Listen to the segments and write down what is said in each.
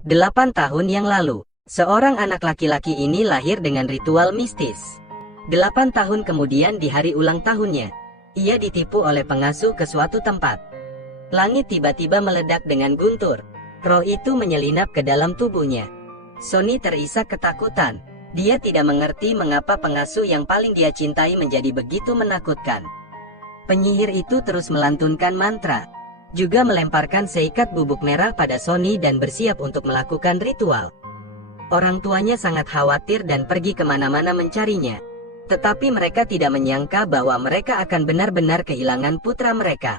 8 tahun yang lalu, seorang anak laki-laki ini lahir dengan ritual mistis. 8 tahun kemudian di hari ulang tahunnya, ia ditipu oleh pengasuh ke suatu tempat. Langit tiba-tiba meledak dengan guntur. Roh itu menyelinap ke dalam tubuhnya. Sonny terisak ketakutan. Dia tidak mengerti mengapa pengasuh yang paling dia cintai menjadi begitu menakutkan. Penyihir itu terus melantunkan mantra, juga melemparkan seikat bubuk merah pada Sonny dan bersiap untuk melakukan ritual. Orang tuanya sangat khawatir dan pergi kemana-mana mencarinya. Tetapi mereka tidak menyangka bahwa mereka akan benar-benar kehilangan putra mereka.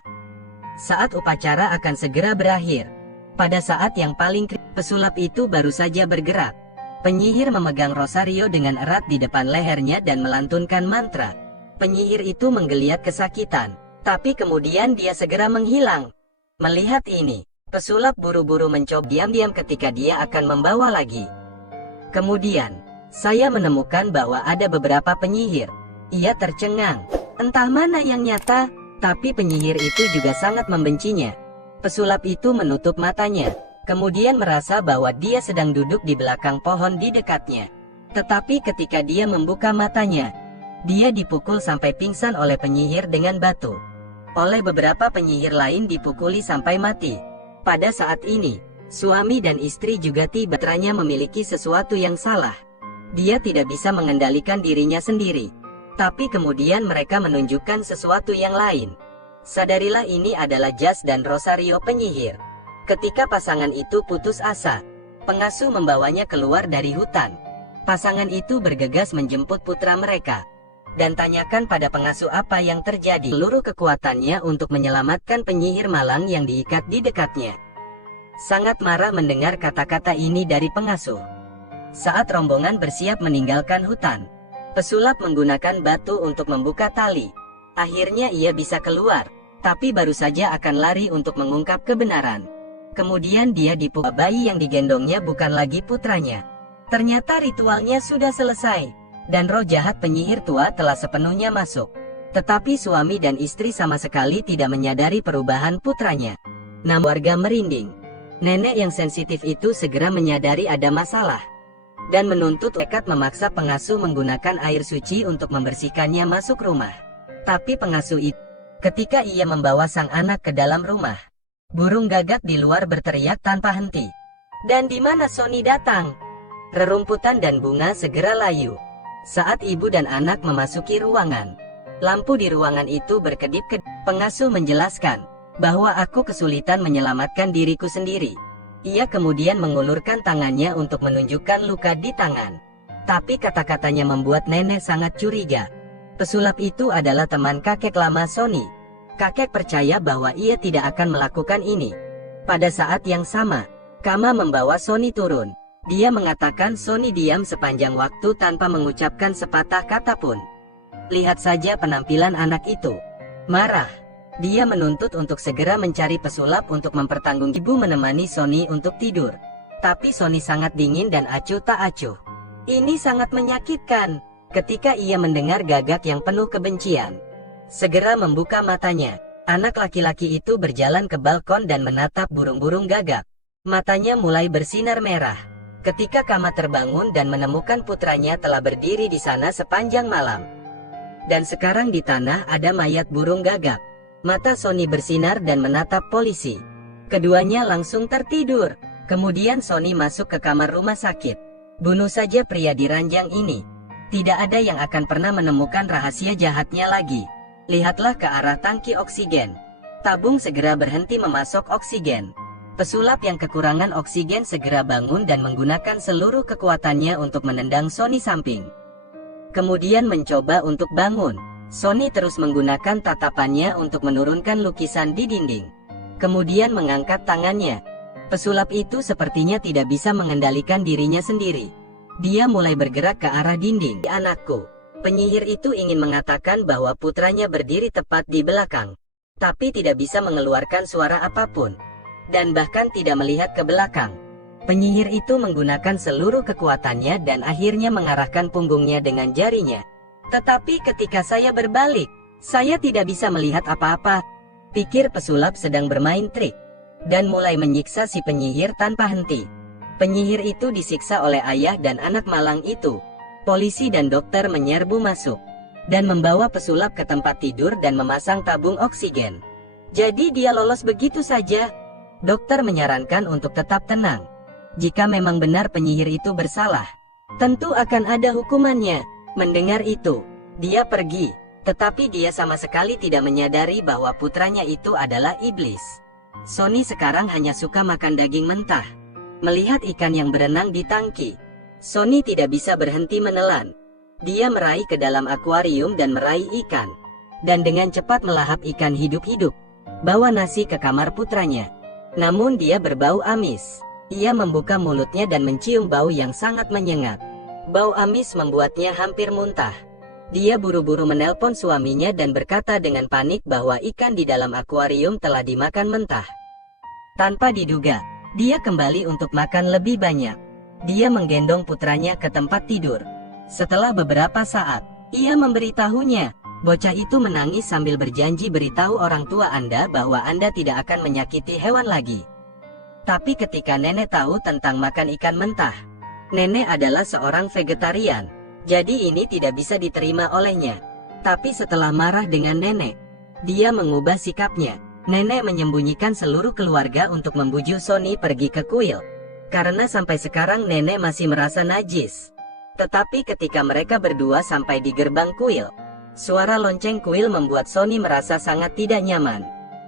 Saat upacara akan segera berakhir, pada saat yang paling pesulap itu baru saja bergerak. Penyihir memegang rosario dengan erat di depan lehernya dan melantunkan mantra. Penyihir itu menggeliat kesakitan, tapi kemudian dia segera menghilang. Melihat ini, pesulap buru-buru mencoba diam-diam ketika dia akan membawa lagi. Kemudian, saya menemukan bahwa ada beberapa penyihir. Ia tercengang, entah mana yang nyata, tapi penyihir itu juga sangat membencinya. Pesulap itu menutup matanya, kemudian merasa bahwa dia sedang duduk di belakang pohon di dekatnya. Tetapi ketika dia membuka matanya, dia dipukul sampai pingsan oleh penyihir dengan batu. Oleh beberapa penyihir lain dipukuli sampai mati. Pada saat ini, suami dan istri juga tiba. Putranya memiliki sesuatu yang salah. Dia tidak bisa mengendalikan dirinya sendiri. Tapi kemudian mereka menunjukkan sesuatu yang lain. Sadarilah ini adalah jas dan rosario penyihir. Ketika pasangan itu putus asa, pengasuh membawanya keluar dari hutan. Pasangan itu bergegas menjemput putra mereka dan tanyakan pada pengasuh apa yang terjadi. Seluruh kekuatannya untuk menyelamatkan penyihir malang yang diikat di dekatnya. Sangat marah mendengar kata-kata ini dari pengasuh. Saat rombongan bersiap meninggalkan hutan, pesulap menggunakan batu untuk membuka tali. Akhirnya ia bisa keluar, tapi baru saja akan lari untuk mengungkap kebenaran. Kemudian dia dipukul. Bayi yang digendongnya bukan lagi putranya. Ternyata ritualnya sudah selesai, dan roh jahat penyihir tua telah sepenuhnya masuk. Tetapi suami dan istri sama sekali tidak menyadari perubahan putranya. Namun warga merinding. Nenek yang sensitif itu segera menyadari ada masalah, dan menuntut nekat memaksa pengasuh menggunakan air suci untuk membersihkannya masuk rumah. Tapi pengasuh itu, ketika ia membawa sang anak ke dalam rumah, burung gagak di luar berteriak tanpa henti. Dan di mana Sonny datang? Rerumputan dan bunga segera layu. Saat ibu dan anak memasuki ruangan, lampu di ruangan itu berkedip-kedip. Pengasuh menjelaskan bahwa aku kesulitan menyelamatkan diriku sendiri. Ia kemudian mengulurkan tangannya untuk menunjukkan luka di tangan. Tapi kata-katanya membuat nenek sangat curiga. Pesulap itu adalah teman kakek lama Sonny. Kakek percaya bahwa ia tidak akan melakukan ini. Pada saat yang sama, Kama membawa Sonny turun. Dia mengatakan Sonny diam sepanjang waktu tanpa mengucapkan sepatah kata pun. Lihat saja penampilan anak itu. Marah. Dia menuntut untuk segera mencari pesulap untuk mempertanggungjawabkan. Ibu menemani Sonny untuk tidur. Tapi Sonny sangat dingin dan acuh tak acuh. Ini sangat menyakitkan. Ketika ia mendengar gagak yang penuh kebencian, segera membuka matanya. Anak laki-laki itu berjalan ke balkon dan menatap burung-burung gagak. Matanya mulai bersinar merah. Ketika Kama terbangun dan menemukan putranya telah berdiri di sana sepanjang malam. Dan sekarang di tanah ada mayat burung gagak. Mata Sonny bersinar dan menatap polisi. Keduanya langsung tertidur. Kemudian Sonny masuk ke kamar rumah sakit. Bunuh saja pria di ranjang ini. Tidak ada yang akan pernah menemukan rahasia jahatnya lagi. Lihatlah ke arah tangki oksigen. Tabung segera berhenti memasok oksigen. Pesulap yang kekurangan oksigen segera bangun dan menggunakan seluruh kekuatannya untuk menendang Sonny samping. Kemudian mencoba untuk bangun. Sonny terus menggunakan tatapannya untuk menurunkan lukisan di dinding. Kemudian mengangkat tangannya. Pesulap itu sepertinya tidak bisa mengendalikan dirinya sendiri. Dia mulai bergerak ke arah dinding. Anakku. Penyihir itu ingin mengatakan bahwa putranya berdiri tepat di belakang, tapi tidak bisa mengeluarkan suara apapun, dan bahkan tidak melihat ke belakang. Penyihir itu menggunakan seluruh kekuatannya dan akhirnya mengarahkan punggungnya dengan jarinya. Tetapi ketika saya berbalik, saya tidak bisa melihat apa-apa. Pikir pesulap sedang bermain trik, dan mulai menyiksa si penyihir tanpa henti. Penyihir itu disiksa oleh ayah dan anak malang itu. Polisi dan dokter menyerbu masuk dan membawa pesulap ke tempat tidur dan memasang tabung oksigen. Jadi dia lolos begitu saja? Dokter menyarankan untuk tetap tenang. Jika memang benar penyihir itu bersalah, tentu akan ada hukumannya. Mendengar itu, dia pergi. Tetapi dia sama sekali tidak menyadari bahwa putranya itu adalah iblis. Sonny sekarang hanya suka makan daging mentah. Melihat ikan yang berenang di tangki, Sonny tidak bisa berhenti menelan. Dia meraih ke dalam akuarium dan meraih ikan. Dan dengan cepat melahap ikan hidup-hidup. Bawa nasi ke kamar putranya. Namun dia berbau amis. Ia membuka mulutnya dan mencium bau yang sangat menyengat. Bau amis membuatnya hampir muntah. Dia buru-buru menelpon suaminya dan berkata dengan panik bahwa ikan di dalam akuarium telah dimakan mentah. Tanpa diduga, dia kembali untuk makan lebih banyak. Dia menggendong putranya ke tempat tidur. Setelah beberapa saat, ia memberitahunya. Bocah itu menangis sambil berjanji beritahu orang tua Anda bahwa Anda tidak akan menyakiti hewan lagi. Tapi ketika nenek tahu tentang makan ikan mentah, nenek adalah seorang vegetarian. Jadi ini tidak bisa diterima olehnya. Tapi setelah marah dengan nenek, dia mengubah sikapnya. Nenek menyembunyikan seluruh keluarga untuk membujuk Sonny pergi ke kuil. Karena sampai sekarang nenek masih merasa najis. Tetapi ketika mereka berdua sampai di gerbang kuil, suara lonceng kuil membuat Sonny merasa sangat tidak nyaman.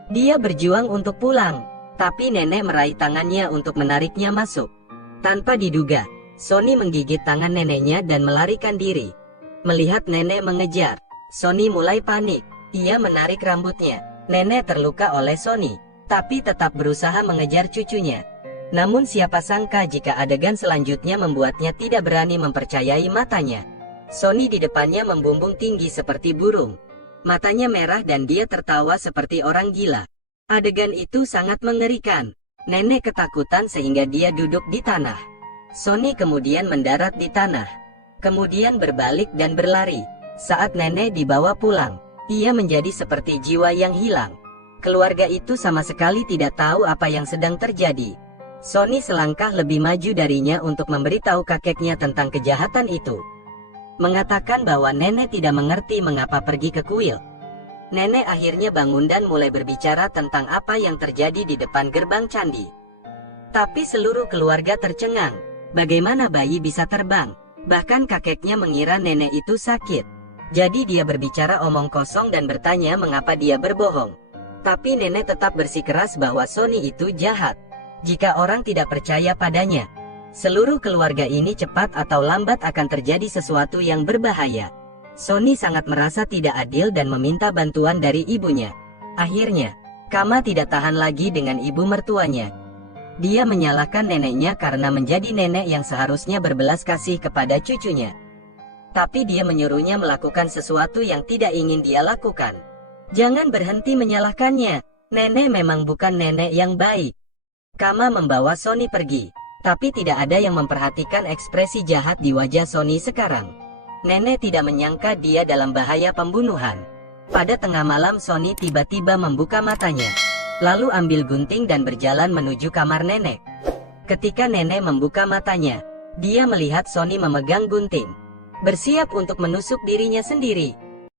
Dia berjuang untuk pulang, tapi nenek meraih tangannya untuk menariknya masuk. Tanpa diduga, Sonny menggigit tangan neneknya dan melarikan diri. Melihat nenek mengejar, Sonny mulai panik. Ia menarik rambutnya. Nenek terluka oleh Sonny, tapi tetap berusaha mengejar cucunya. Namun siapa sangka jika adegan selanjutnya membuatnya tidak berani mempercayai matanya. Sonny di depannya membumbung tinggi seperti burung. Matanya merah dan dia tertawa seperti orang gila. Adegan itu sangat mengerikan. Nenek ketakutan sehingga dia duduk di tanah. Sonny kemudian mendarat di tanah. Kemudian berbalik dan berlari. Saat nenek dibawa pulang, ia menjadi seperti jiwa yang hilang. Keluarga itu sama sekali tidak tahu apa yang sedang terjadi. Sonny selangkah lebih maju darinya untuk memberitahu kakeknya tentang kejahatan itu. Mengatakan bahwa nenek tidak mengerti mengapa pergi ke kuil. Nenek akhirnya bangun dan mulai berbicara tentang apa yang terjadi di depan gerbang candi. Tapi seluruh keluarga tercengang. Bagaimana bayi bisa terbang? Bahkan kakeknya mengira nenek itu sakit. Jadi dia berbicara omong kosong dan bertanya mengapa dia berbohong. Tapi nenek tetap bersikeras bahwa Sonny itu jahat. Jika orang tidak percaya padanya, seluruh keluarga ini cepat atau lambat akan terjadi sesuatu yang berbahaya. Sonny sangat merasa tidak adil dan meminta bantuan dari ibunya. Akhirnya, Kama tidak tahan lagi dengan ibu mertuanya. Dia menyalahkan neneknya karena menjadi nenek yang seharusnya berbelas kasih kepada cucunya. Tapi dia menyuruhnya melakukan sesuatu yang tidak ingin dia lakukan. Jangan berhenti menyalahkannya. Nenek memang bukan nenek yang baik. Kama membawa Sonny pergi. Tapi tidak ada yang memperhatikan ekspresi jahat di wajah Sonny sekarang. Nenek tidak menyangka dia dalam bahaya pembunuhan. Pada tengah malam Sonny tiba-tiba membuka matanya. Lalu ambil gunting dan berjalan menuju kamar nenek. Ketika nenek membuka matanya, dia melihat Sonny memegang gunting. Bersiap untuk menusuk dirinya sendiri.